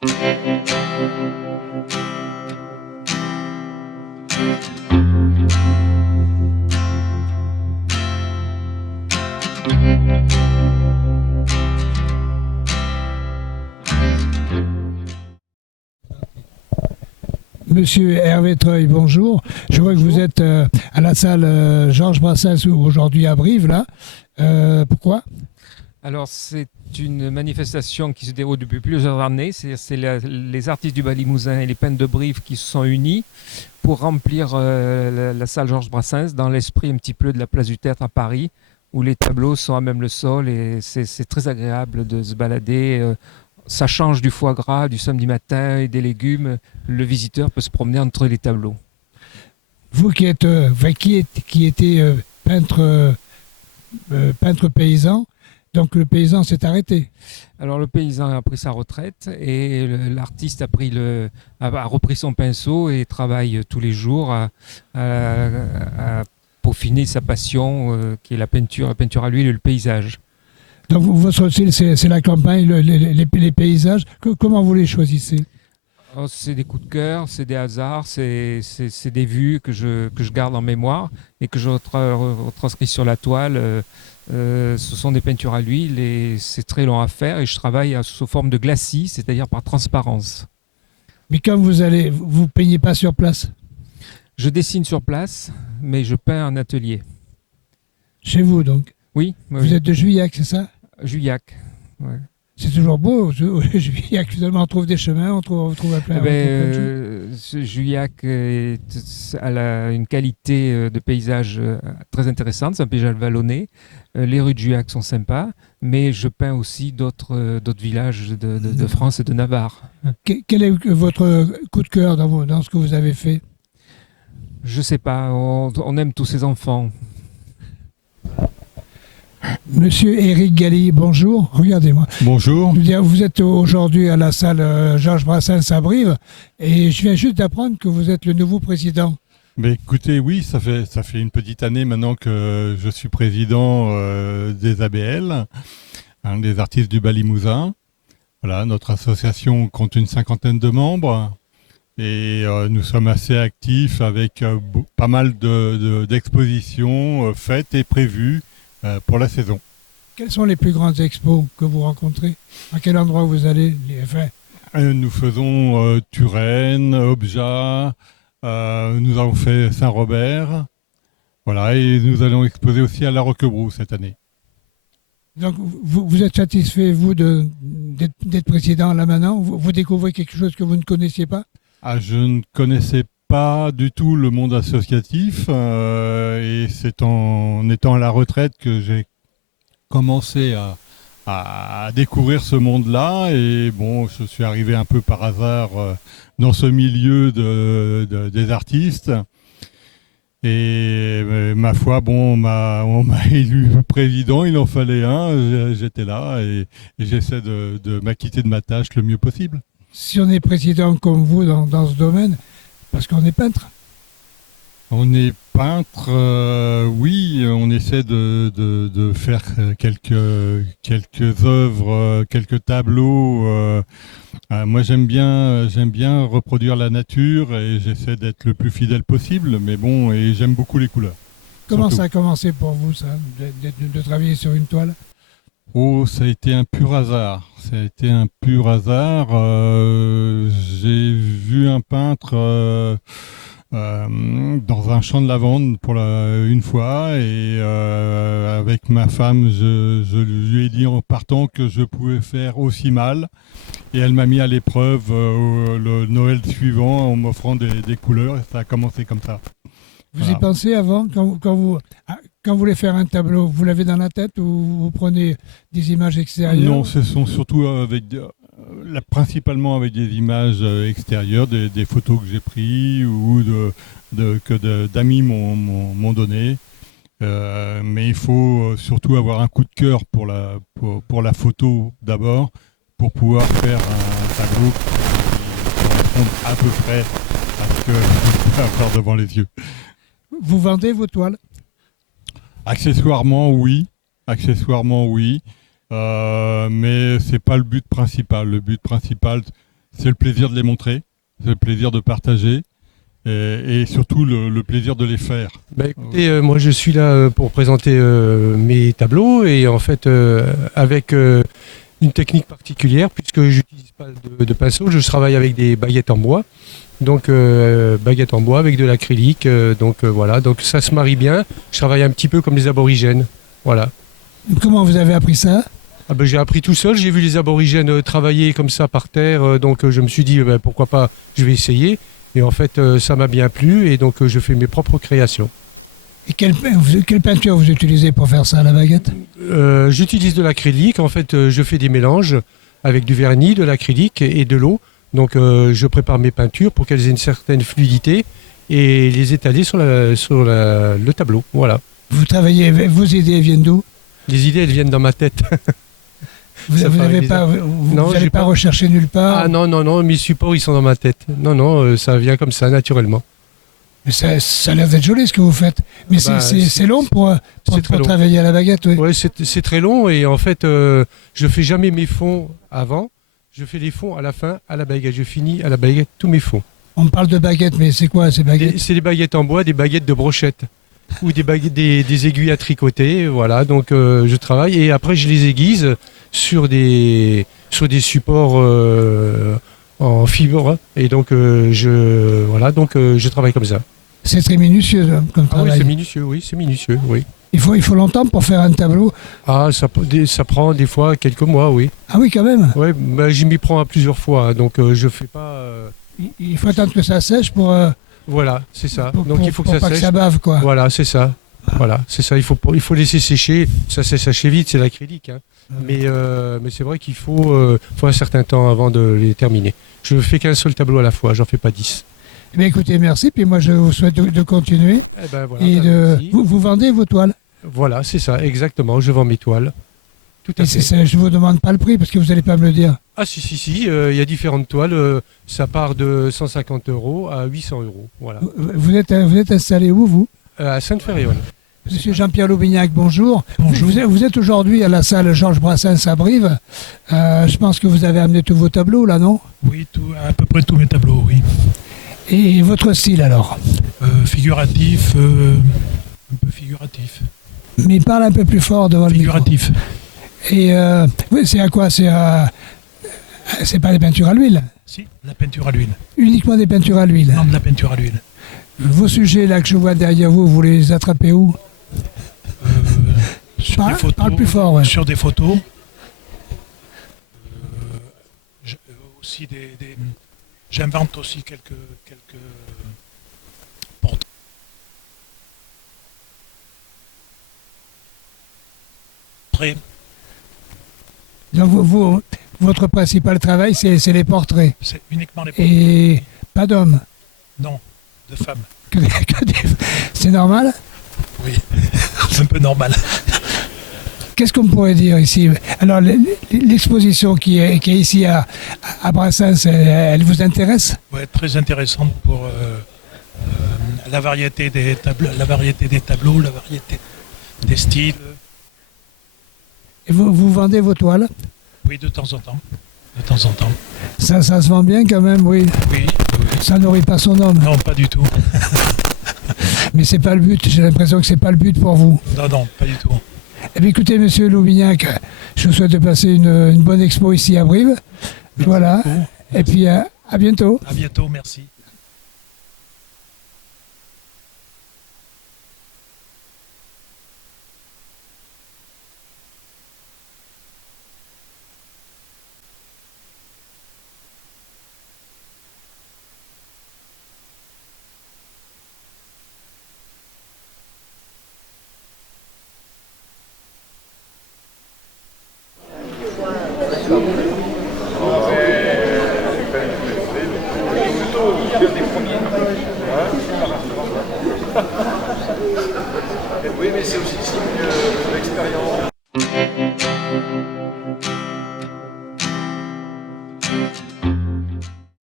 Monsieur Hervé Treuil, bonjour. Je vois que vous êtes à la salle Georges Brassens aujourd'hui à Brive, là. Pourquoi ? Alors, c'est une manifestation qui se déroule depuis plusieurs années. C'est les artistes du Bas-Limousin et les peintres de Brive qui se sont unis pour remplir la salle Georges Brassens dans l'esprit un petit peu de la place du Théâtre à Paris, où les tableaux sont à même le sol et c'est très agréable de se balader. Ça change du foie gras du samedi matin et des légumes. Le visiteur peut se promener entre les tableaux. Vous qui êtes, qui était peintre paysan, donc le paysan s'est arrêté. Alors le paysan a pris sa retraite et l'artiste a repris son pinceau et travaille tous les jours à peaufiner sa passion qui est la peinture à l'huile et le paysage. Donc votre style, c'est la campagne, les paysages. Comment vous les choisissez ? C'est des coups de cœur, c'est des hasards, c'est des vues que je garde en mémoire et que je retranscris sur la toile. Ce sont des peintures à l'huile et c'est très long à faire et je travaille sous forme de glacis, c'est-à-dire par transparence. Mais quand vous peignez pas sur place ? Je dessine sur place, mais je peins en atelier. Chez vous, donc ? Oui. Vous êtes de Juillac, c'est ça ? Juillac, ouais. C'est toujours beau, Juillac, finalement, on trouve des chemins, on trouve plein de choses. Juillac a une qualité de paysage très intéressante, c'est un paysage vallonné. Les rues de Juillac sont sympas, mais je peins aussi d'autres villages de France et de Navarre. Quel est votre coup de cœur dans ce que vous avez fait ? Je sais pas, on aime tous ces enfants. Monsieur Éric Galli, bonjour. Regardez-moi. Bonjour. Vous êtes aujourd'hui à la salle Georges Brassens à Brive et je viens juste d'apprendre que vous êtes le nouveau président. Mais écoutez, oui, ça fait une petite année maintenant que je suis président des ABL, des artistes du Bas-Limousin. Voilà, notre association compte une 50aine de membres et nous sommes assez actifs avec pas mal d'expositions faites et prévues pour la saison. Quelles sont les plus grandes expos que vous rencontrez ? À quel endroit vous allez ? Nous faisons Turenne, Objat, nous avons fait Saint-Robert, voilà, et nous allons exposer aussi à La Roquebrou cette année. Donc vous êtes satisfait, vous, d'être président là maintenant ? Vous découvrez quelque chose que vous ne connaissiez pas ? Je ne connaissais pas du tout le monde associatif et c'est en étant à la retraite que j'ai commencé à découvrir ce monde-là et bon, je suis arrivé un peu par hasard dans ce milieu des artistes et ma foi, bon, on m'a élu président, il en fallait un, j'étais là et j'essaie de m'acquitter de ma tâche le mieux possible. Si on est président comme vous dans ce domaine, parce qu'on est peintre. On est peintre, oui, on essaie de faire quelques œuvres, quelques tableaux. Moi, j'aime bien reproduire la nature et j'essaie d'être le plus fidèle possible, mais bon, et j'aime beaucoup les couleurs. Comment surtout. ça a commencé pour vous, ça, de travailler sur une toile ? Oh, ça a été un pur hasard. J'ai vu un peintre dans un champ de lavande une fois et avec ma femme, je lui ai dit en partant que je pouvais faire aussi mal et elle m'a mis à l'épreuve le Noël suivant en m'offrant des couleurs et ça a commencé comme ça. Vous y pensez avant, quand vous voulez faire un tableau, vous l'avez dans la tête ou vous prenez des images extérieures ? Non, ce sont surtout principalement avec des images extérieures, des photos que j'ai prises ou que d'amis m'ont donné. Mais il faut surtout avoir un coup de cœur pour la photo d'abord, pour pouvoir faire un tableau qui corresponde à peu près à ce qu'on peut avoir devant les yeux. Vous vendez vos toiles ? Accessoirement, oui. Mais c'est pas le but principal. Le but principal, c'est le plaisir de les montrer, c'est le plaisir de partager et surtout le plaisir de les faire. Écoutez, moi je suis là pour présenter mes tableaux et en fait avec une technique particulière puisque je n'utilise pas de pinceau, je travaille avec des baguettes en bois. Donc baguettes en bois avec de l'acrylique, voilà, donc ça se marie bien. Je travaille un petit peu comme les aborigènes, voilà. Comment vous avez appris ça? J'ai appris tout seul, j'ai vu les aborigènes travailler comme ça par terre, donc je me suis dit pourquoi pas, je vais essayer. Et en fait ça m'a bien plu et donc je fais mes propres créations. Et quelle peinture vous utilisez pour faire ça à la baguette? J'utilise de l'acrylique, en fait je fais des mélanges avec du vernis, de l'acrylique et de l'eau. Donc je prépare mes peintures pour qu'elles aient une certaine fluidité et les étaler sur le tableau. Voilà. Vous travaillez, vos idées viennent d'où? Les idées, elles viennent dans ma tête. Vous n'allez pas rechercher nulle part? Ah non, mes supports, ils sont dans ma tête. Non, ça vient comme ça, naturellement. Mais ça a l'air d'être joli ce que vous faites. Mais c'est long pour travailler à la baguette, oui. Ouais, c'est très long et en fait, je fais jamais mes fonds avant. Je fais les fonds à la fin, à la baguette. Je finis à la baguette tous mes fonds. On parle de baguettes, mais c'est quoi ces baguettes? C'est des baguettes en bois, des baguettes de brochette. Ou des baguettes, des aiguilles à tricoter. Voilà, donc je travaille. Et après, je les aiguise sur des supports en fibre. Et donc, je travaille comme ça. C'est très minutieux comme travail. Oui, c'est minutieux, oui. Il faut longtemps pour faire un tableau? Ah, ça prend des fois quelques mois, oui. Ah oui, quand même? Oui, je m'y prends à plusieurs fois, donc je fais pas... Il faut attendre que ça sèche pour... Voilà, c'est ça. Donc il faut que ça sèche. Que ça bave, quoi. Voilà, c'est ça. Voilà, c'est ça. Il faut laisser sécher. Ça sèche assez vite, c'est l'acrylique. Hein. Mais c'est vrai qu'il faut un certain temps avant de les terminer. Je ne fais qu'un seul tableau à la fois, j'en fais pas 10. Eh bien, écoutez, merci. Puis moi, je vous souhaite de continuer. Vous vendez vos toiles? Voilà, c'est ça, exactement. Je vends mes toiles. Tout à fait. Je ne vous demande pas le prix parce que vous n'allez pas me le dire. Ah si, il y a différentes toiles. Ça part de 150 € à 800 €. Voilà. Vous êtes installé où, vous? À Sainte-Féréole. Monsieur Jean-Pierre Loubignac, bonjour. Bonjour. Vous êtes aujourd'hui à la salle Georges Brassens à Brive. Je pense que vous avez amené tous vos tableaux, là, non? Oui, à peu près tous mes tableaux, oui. Et votre style, alors? Figuratif, un peu figuratif. Mais parle un peu plus fort devant le micro. Figuratif. Et c'est à quoi? C'est pas des peintures à l'huile? Si, la peinture à l'huile. Uniquement des peintures à l'huile? Non, de la peinture à l'huile. Vos sujets, là, que je vois derrière vous, vous les attrapez où? Sur des photos. Parle plus fort, ouais. Sur des photos. J'invente aussi quelques portraits. Donc votre principal travail, c'est les portraits? C'est uniquement les portraits. Et pas d'hommes? Non, de femmes. C'est normal? Oui, c'est un peu normal. Qu'est-ce qu'on pourrait dire ici? Alors, l'exposition qui est ici à Brassens, elle vous intéresse? Oui, très intéressante pour la variété des tableaux, la variété des styles. Et vous vendez vos toiles? Oui, de temps en temps. De temps en temps. Ça se vend bien quand même, oui. Oui. Ça nourrit pas son homme. Non, pas du tout. Mais c'est pas le but. J'ai l'impression que c'est pas le but pour vous. Non, pas du tout. Eh bien, écoutez, monsieur Loubignac, je vous souhaite de passer une bonne expo ici à Brive. Merci voilà. beaucoup. Et puis, à bientôt. À bientôt, merci. Oui, mais c'est aussi